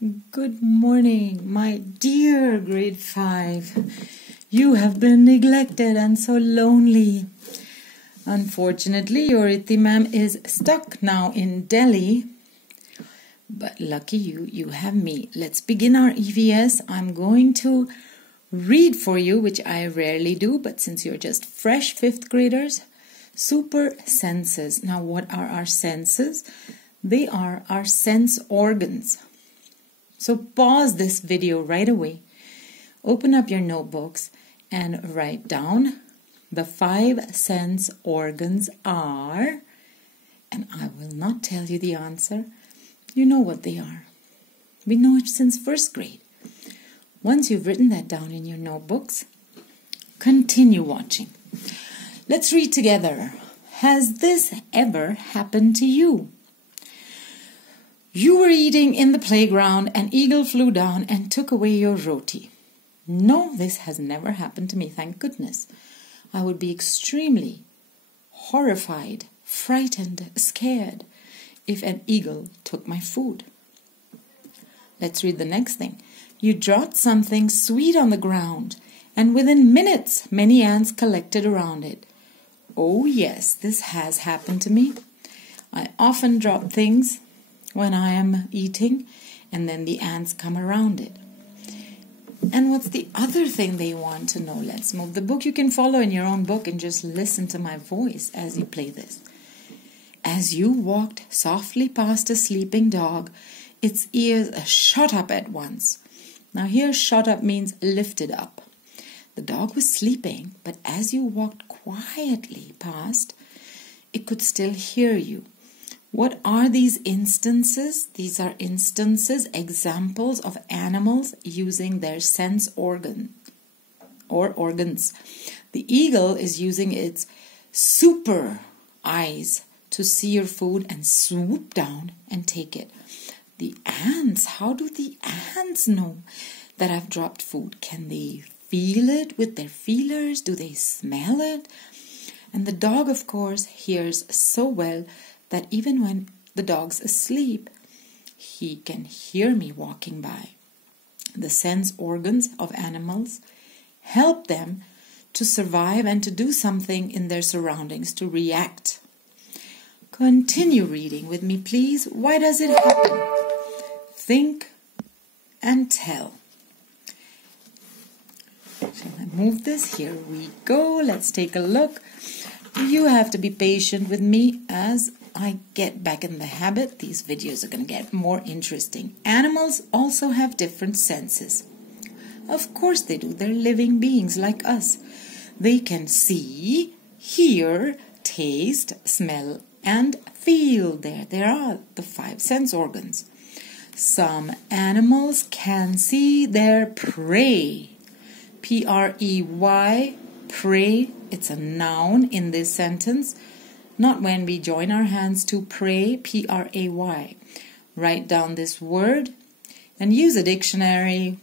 Good morning, my dear grade 5. You have been neglected and so lonely. Unfortunately, your Iti ma'am is stuck now in Delhi. But lucky you, you have me. Let's begin our EVS. I'm going to read for you, which I rarely do, but since you're just fresh 5th graders, super senses. Now, what are our senses? They are our sense organs. So pause this video right away, open up your notebooks and write down the 5 sense organs are, and I will not tell you the answer. You know what they are. We know it since 1st grade. Once you've written that down in your notebooks, continue watching. Let's read together. Has this ever happened to you? You were eating in the playground, an eagle flew down and took away your roti. No, this has never happened to me, thank goodness. I would be extremely horrified, frightened, scared if an eagle took my food. Let's read the next thing. You dropped something sweet on the ground, and within minutes, many ants collected around it. Oh yes, this has happened to me. I often drop things when I am eating, and then the ants come around it. And what's the other thing they want to know? Let's move the book. You can follow in your own book and just listen to my voice as you play this. As you walked softly past a sleeping dog, its ears shot up at once. Now here, shot up means lifted up. The dog was sleeping, but as you walked quietly past, it could still hear you. What are these instances? These are instances, examples of animals using their sense organ or organs. The eagle is using its super eyes to see your food and swoop down and take it. The ants, how do the ants know that I've dropped food? Can they feel it with their feelers? Do they smell it? And the dog, of course, hears so well that even when the dog's asleep, he can hear me walking by. The sense organs of animals help them to survive and to do something in their surroundings, to react. Continue reading with me, please. Why does it happen? Think and tell. Shall I move this? Here we go. Let's take a look. You have to be patient with me as I get back in the habit. These videos are going to get more interesting. Animals also have different senses. Of course they do. They're living beings like us. They can see, hear, taste, smell, and feel. There are the 5 sense organs. Some animals can see their prey. P-R-E-Y, prey. It's a noun in this sentence. Not when we join our hands to pray, P-R-A-Y. Write down this word and use a dictionary.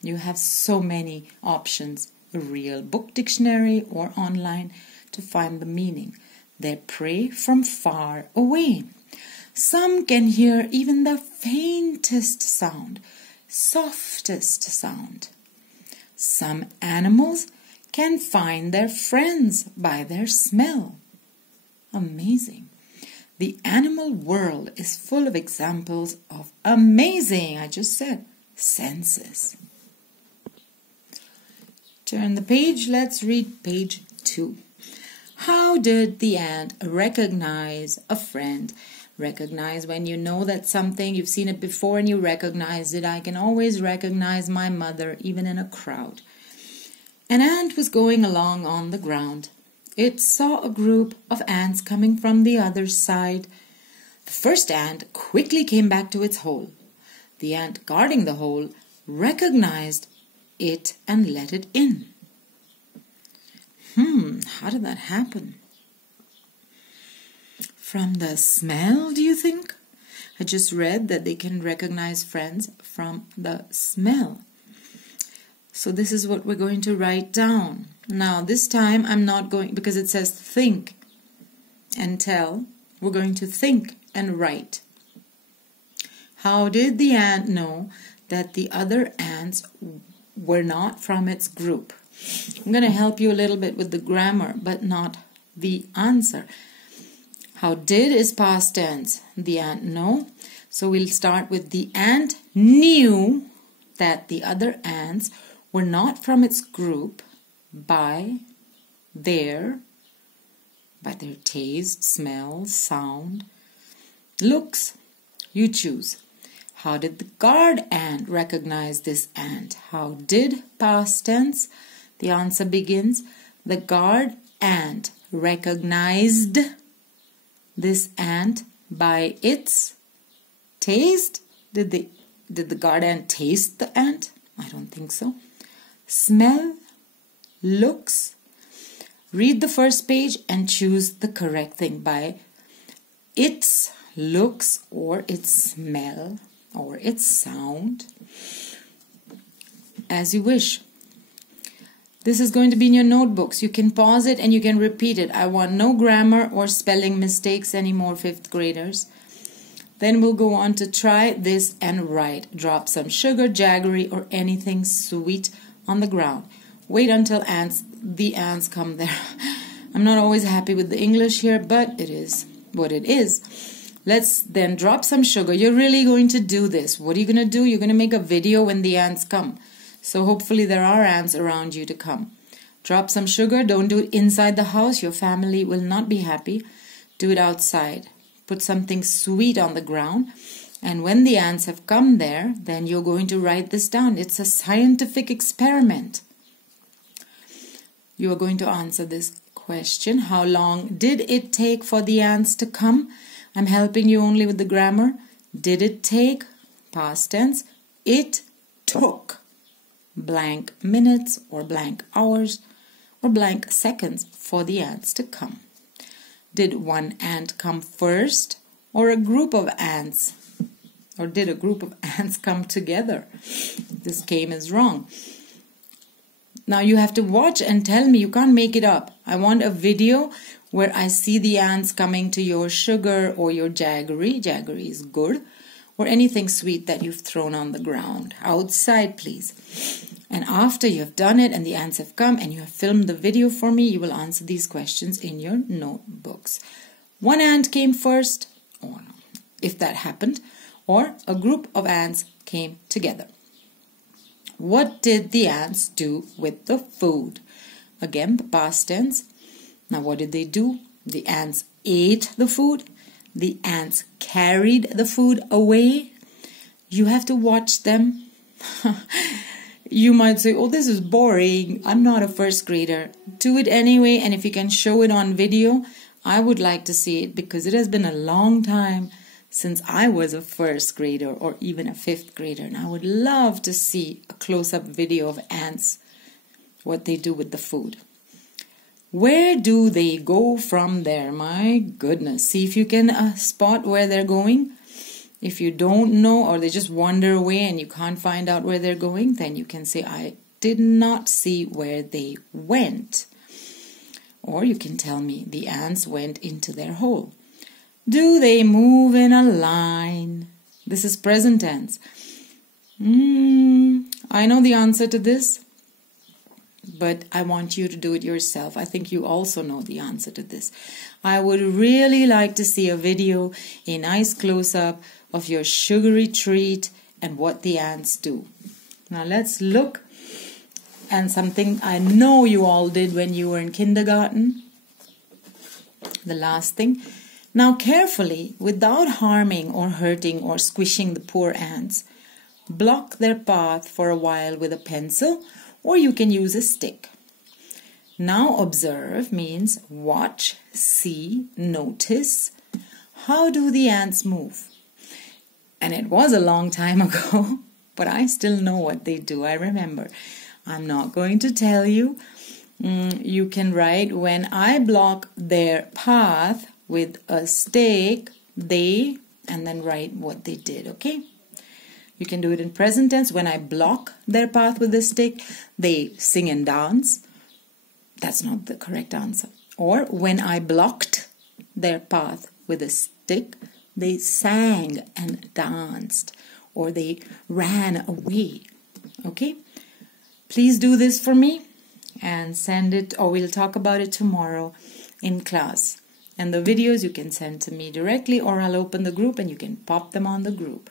You have so many options. A real book dictionary or online to find the meaning. They pray from far away. Some can hear even the faintest sound, softest sound. Some animals can find their friends by their smell. Amazing. The animal world is full of examples of amazing, I just said, senses. Turn the page. Let's read page 2. How did the ant recognize a friend? Recognize when you know that something, you've seen it before and you recognize it. I can always recognize my mother even in a crowd. An ant was going along on the ground. It saw a group of ants coming from the other side. The first ant quickly came back to its hole. The ant guarding the hole recognized it and let it in. How did that happen? From the smell, do you think? I just read that they can recognize friends from the smell. So this is what we're going to write down. Now this time I'm not going, because it says think and tell, we're going to think and write. How did the ant know that the other ants were not from its group? I'm going to help you a little bit with the grammar, but not the answer. How did is past tense. The ant know. So we'll start with the ant knew that the other ants were not from its group by their taste, smell, sound, looks. You choose. How did the guard ant recognize this ant? How did past tense? The answer begins. The guard ant recognized this ant by its taste. Did the guard ant taste the ant? I don't think so. Smell, looks. Read the first page and choose the correct thing by its looks or its smell or its sound, as you wish. This is going to be in your notebooks. You can pause it and you can repeat it. I want no grammar or spelling mistakes anymore, 5th graders. Then we'll go on to try this and write. Drop some sugar, jaggery, or anything sweet on the ground. Wait until the ants come there. I'm not always happy with the English here, but it is what it is. Let's then drop some sugar. You're really going to do this. What are you going to do? You're going to make a video when the ants come. So hopefully there are ants around you to come. Drop some sugar. Don't do it inside the house. Your family will not be happy. Do it outside. Put something sweet on the ground. And when the ants have come there, then you're going to write this down. It's a scientific experiment. You are going to answer this question. How long did it take for the ants to come? I'm helping you only with the grammar. Did it take? Past tense. It took blank minutes or blank hours or blank seconds for the ants to come. Did one ant come first or a group of ants? Or did a group of ants come together? This game is wrong. Now you have to watch and tell me. You can't make it up. I want a video where I see the ants coming to your sugar or your jaggery. Jaggery is good. Or anything sweet that you've thrown on the ground. Outside, please. And after you have done it and the ants have come and you have filmed the video for me, you will answer these questions in your notebooks. One ant came first, or if that happened, or a group of ants came together. What did the ants do with the food? Again, the past tense. Now, what did they do? The ants ate the food. The ants carried the food away. You have to watch them. You might say, oh, this is boring. I'm not a first grader. Do it anyway, and if you can show it on video, I would like to see it because it has been a long time since I was a first grader or even a 5th grader. And I would love to see a close-up video of ants, what they do with the food. Where do they go from there? My goodness. See if you can spot where they're going. If you don't know or they just wander away and you can't find out where they're going, then you can say, I did not see where they went. Or you can tell me, the ants went into their hole. Do they move in a line? This is present tense. I know the answer to this, but I want you to do it yourself. I think you also know the answer to this. I would really like to see a video, a nice close-up of your sugary treat and what the ants do. Now let's look at something I know you all did when you were in kindergarten. The last thing. Now carefully, without harming or hurting or squishing the poor ants, block their path for a while with a pencil, or you can use a stick. Now observe means watch, see, notice. How do the ants move? And it was a long time ago, but I still know what they do. I remember. I'm not going to tell you. You can write, when I block their path with a stick, they, and then write what they did, okay? You can do it in present tense. When I block their path with a stick, they sing and dance. That's not the correct answer. Or when I blocked their path with a stick, They sang and danced, or they ran away. Okay? Please do this for me and send it, or we'll talk about it tomorrow in class. And the videos you can send to me directly, or I'll open the group and you can pop them on the group.